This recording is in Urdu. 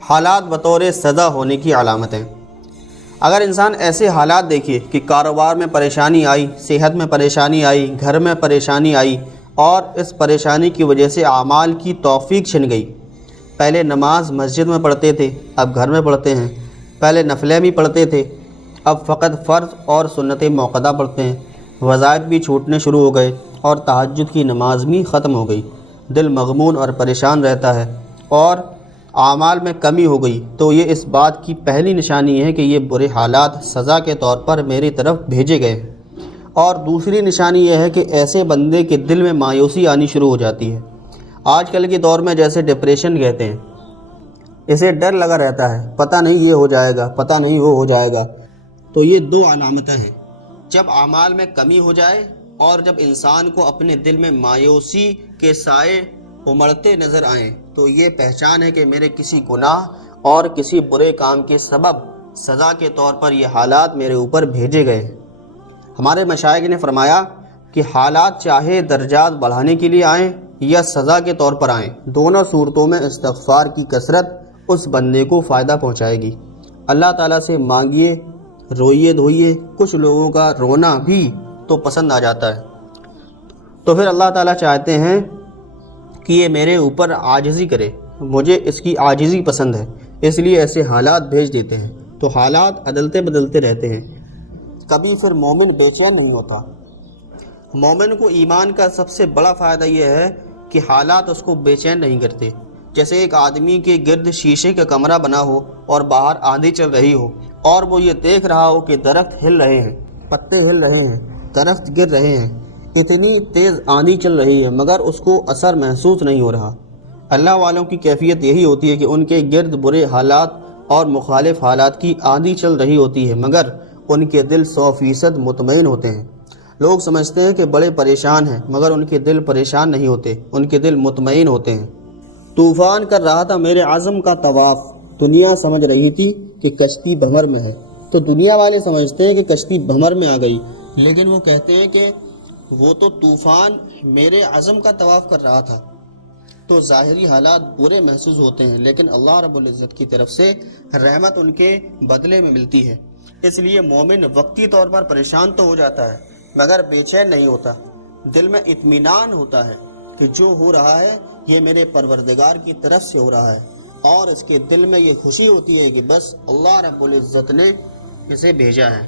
حالات بطور سزا ہونے کی علامتیں۔ اگر انسان ایسے حالات دیکھے کہ کاروبار میں پریشانی آئی، صحت میں پریشانی آئی، گھر میں پریشانی آئی اور اس پریشانی کی وجہ سے اعمال کی توفیق چھن گئی، پہلے نماز مسجد میں پڑھتے تھے اب گھر میں پڑھتے ہیں، پہلے نفلیں بھی پڑھتے تھے اب فقط فرض اور سنت موقدہ پڑھتے ہیں، وظائف بھی چھوٹنے شروع ہو گئے اور تہجد کی نماز بھی ختم ہو گئی، دل مغمون اور پریشان رہتا ہے اور اعمال میں کمی ہو گئی، تو یہ اس بات کی پہلی نشانی ہے کہ یہ برے حالات سزا کے طور پر میری طرف بھیجے گئے ہیں۔ اور دوسری نشانی یہ ہے کہ ایسے بندے کے دل میں مایوسی آنی شروع ہو جاتی ہے۔ آج کل کے دور میں جیسے ڈپریشن کہتے ہیں، اسے ڈر لگا رہتا ہے، پتہ نہیں یہ ہو جائے گا، پتہ نہیں وہ ہو جائے گا۔ تو یہ دو علامتیں ہیں، جب اعمال میں کمی ہو جائے اور جب انسان کو اپنے دل میں مایوسی کے سائے امڑتے نظر آئیں، تو یہ پہچان ہے کہ میرے کسی گناہ اور کسی برے کام کے سبب سزا کے طور پر یہ حالات میرے اوپر بھیجے گئے ہیں۔ ہمارے مشائخ نے فرمایا کہ حالات چاہے درجات بڑھانے کے لیے آئیں یا سزا کے طور پر آئیں، دونوں صورتوں میں استغفار کی کثرت اس بندے کو فائدہ پہنچائے گی۔ اللہ تعالیٰ سے مانگیے، روئیے دھوئیے، کچھ لوگوں کا رونا بھی تو پسند آ جاتا ہے، تو پھر اللہ تعالیٰ چاہتے ہیں کہ یہ میرے اوپر عاجزی کرے، مجھے اس کی عاجزی پسند ہے، اس لیے ایسے حالات بھیج دیتے ہیں۔ تو حالات عدلتے بدلتے رہتے ہیں، کبھی پھر مومن بے چین نہیں ہوتا۔ مومن کو ایمان کا سب سے بڑا فائدہ یہ ہے کہ حالات اس کو بے چین نہیں کرتے۔ جیسے ایک آدمی کے گرد شیشے کا کمرہ بنا ہو اور باہر آندھی چل رہی ہو اور وہ یہ دیکھ رہا ہو کہ درخت ہل رہے ہیں، پتے ہل رہے ہیں، درخت گر رہے ہیں، اتنی تیز آندھی چل رہی ہے مگر اس کو اثر محسوس نہیں ہو رہا۔ اللہ والوں کی کیفیت یہی ہوتی ہے کہ ان کے گرد برے حالات اور مخالف حالات کی آندھی چل رہی ہوتی ہے مگر ان کے دل 100% مطمئن ہوتے ہیں۔ لوگ سمجھتے ہیں کہ بڑے پریشان ہیں مگر ان کے دل پریشان نہیں ہوتے، ان کے دل مطمئن ہوتے ہیں۔ طوفان کر رہا تھا میرے عزم کا طواف، دنیا سمجھ رہی تھی کہ کشتی بھنور میں ہے، تو دنیا والے سمجھتے ہیں کہ کشتی بھنور میں آ گئی، لیکن وہ کہتے ہیں کہ وہ تو طوفان میرے عزم کا طواف کر رہا تھا۔ تو ظاہری حالات برے محسوس ہوتے ہیں لیکن اللہ رب العزت کی طرف سے رحمت ان کے بدلے میں ملتی ہے۔ اس لیے مومن وقتی طور پر پریشان تو ہو جاتا ہے مگر بے چین نہیں ہوتا، دل میں اطمینان ہوتا ہے کہ جو ہو رہا ہے یہ میرے پروردگار کی طرف سے ہو رہا ہے، اور اس کے دل میں یہ خوشی ہوتی ہے کہ بس اللہ رب العزت نے اسے بھیجا ہے۔